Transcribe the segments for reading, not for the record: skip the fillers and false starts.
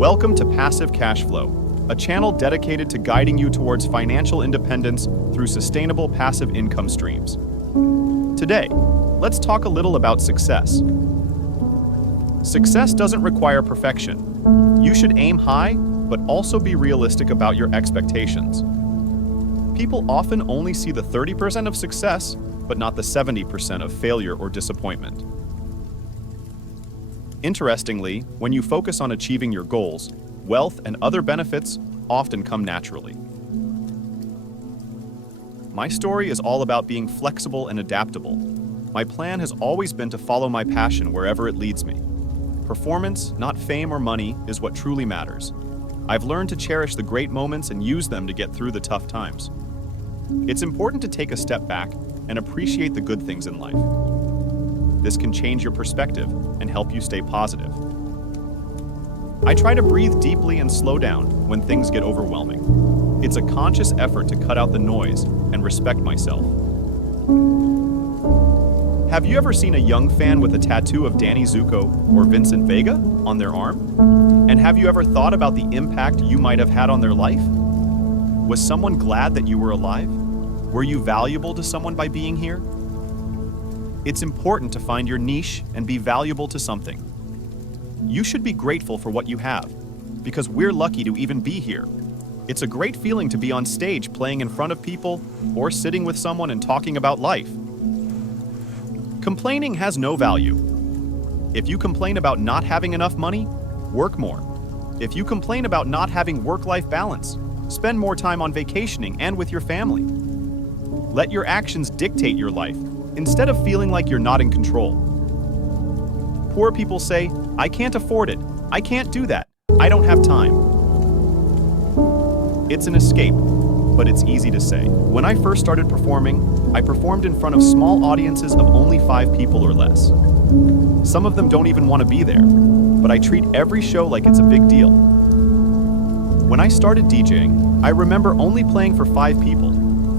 Welcome to Passive Cash Flow, a channel dedicated to guiding you towards financial independence through sustainable passive income streams. Today, let's talk a little about success. Success doesn't require perfection. You should aim high, but also be realistic about your expectations. People often only see the 30% of success, but not the 70% of failure or disappointment. Interestingly, when you focus on achieving your goals, wealth and other benefits often come naturally. My story is all about being flexible and adaptable. My plan has always been to follow my passion wherever it leads me. Performance, not fame or money, is what truly matters. I've learned to cherish the great moments and use them to get through the tough times. It's important to take a step back and appreciate the good things in life. This can change your perspective and help you stay positive. I try to breathe deeply and slow down when things get overwhelming. It's a conscious effort to cut out the noise and respect myself. Have you ever seen a young fan with a tattoo of Danny Zuko or Vincent Vega on their arm? And have you ever thought about the impact you might have had on their life? Was someone glad that you were alive? Were you valuable to someone by being here? It's important to find your niche and be valuable to something. You should be grateful for what you have, because we're lucky to even be here. It's a great feeling to be on stage playing in front of people or sitting with someone and talking about life. Complaining has no value. If you complain about not having enough money, work more. If you complain about not having work-life balance, spend more time on vacationing and with your family. Let your actions dictate your life, instead of feeling like you're not in control. Poor people say, "I can't afford it. I can't do that. I don't have time." It's an escape, but it's easy to say. When I first started performing, I performed in front of small audiences of only 5 people or less. Some of them don't even want to be there, but I treat every show like it's a big deal. When I started DJing, I remember only playing for 5 people,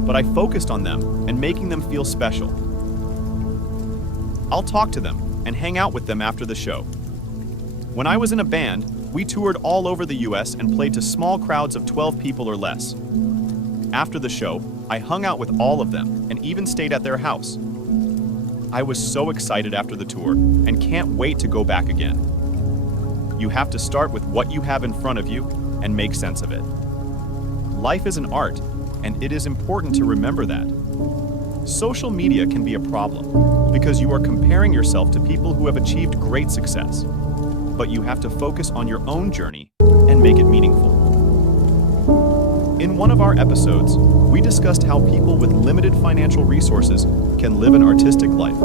but I focused on them and making them feel special. I'll talk to them and hang out with them after the show. When I was in a band, we toured all over the US and played to small crowds of 12 people or less. After the show, I hung out with all of them and even stayed at their house. I was so excited after the tour and can't wait to go back again. You have to start with what you have in front of you and make sense of it. Life is an art, and it is important to remember that. Social media can be a problem because you are comparing yourself to people who have achieved great success. But you have to focus on your own journey and make it meaningful. In one of our episodes, we discussed how people with limited financial resources can live an artistic life.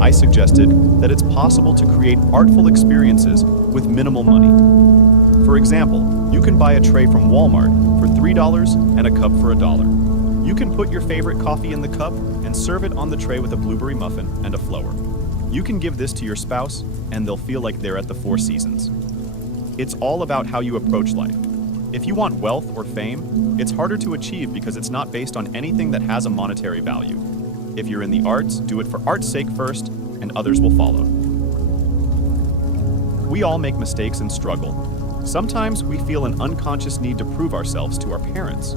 I suggested that it's possible to create artful experiences with minimal money. For example, you can buy a tray from Walmart for $3 and a cup for $1. You can put your favorite coffee in the cup and serve it on the tray with a blueberry muffin and a flower. You can give this to your spouse, and they'll feel like they're at the Four Seasons. It's all about how you approach life. If you want wealth or fame, it's harder to achieve because it's not based on anything that has a monetary value. If you're in the arts, do it for art's sake first, and others will follow. We all make mistakes and struggle. Sometimes we feel an unconscious need to prove ourselves to our parents.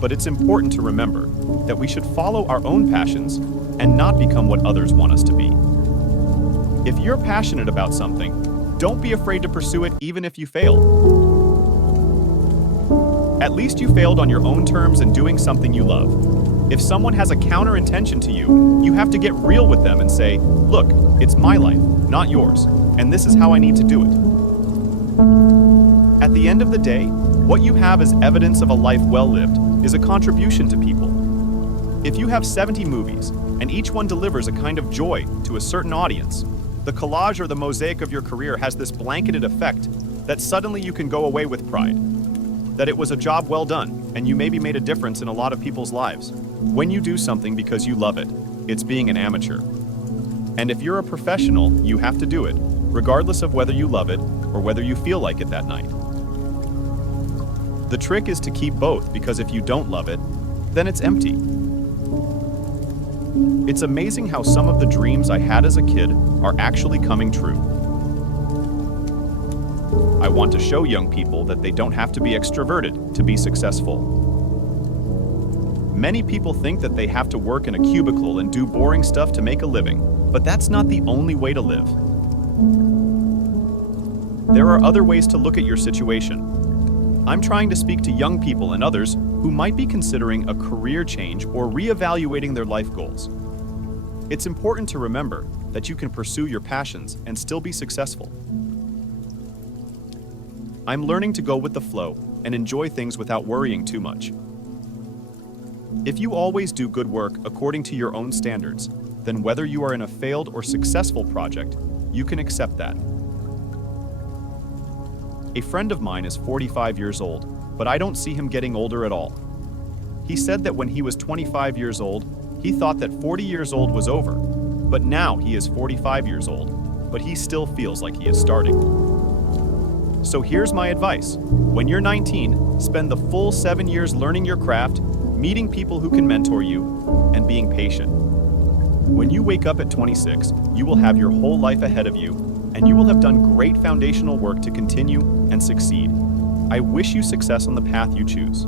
But it's important to remember that we should follow our own passions and not become what others want us to be. If you're passionate about something, don't be afraid to pursue it even if you fail. At least you failed on your own terms and doing something you love. If someone has a counter intention to you, you have to get real with them and say, "Look, it's my life, not yours, and this is how I need to do it." At the end of the day, what you have as evidence of a life well lived is a contribution to people. If you have 70 movies, and each one delivers a kind of joy to a certain audience, the collage or the mosaic of your career has this blanketed effect that suddenly you can go away with pride. That it was a job well done, and you maybe made a difference in a lot of people's lives. When you do something because you love it, it's being an amateur. And if you're a professional, you have to do it, regardless of whether you love it or whether you feel like it that night. The trick is to keep both, because if you don't love it, then it's empty. It's amazing how some of the dreams I had as a kid are actually coming true. want to show young people that they don't have to be extroverted to be successful. Many people think that they have to work in a cubicle and do boring stuff to make a living, but that's not the only way to live. There are other ways to look at your situation. I'm trying to speak to young people and others who might be considering a career change or reevaluating their life goals. It's important to remember that you can pursue your passions and still be successful. I'm learning to go with the flow and enjoy things without worrying too much. If you always do good work according to your own standards, then whether you are in a failed or successful project, you can accept that. A friend of mine is 45 years old, but I don't see him getting older at all. He said that when he was 25 years old, he thought that 40 years old was over, but now he is 45 years old, but he still feels like he is starting. So here's my advice. When you're 19, spend the full 7 years learning your craft, meeting people who can mentor you, and being patient. When you wake up at 26, you will have your whole life ahead of you, and you will have done great foundational work to continue and succeed. I wish you success on the path you choose.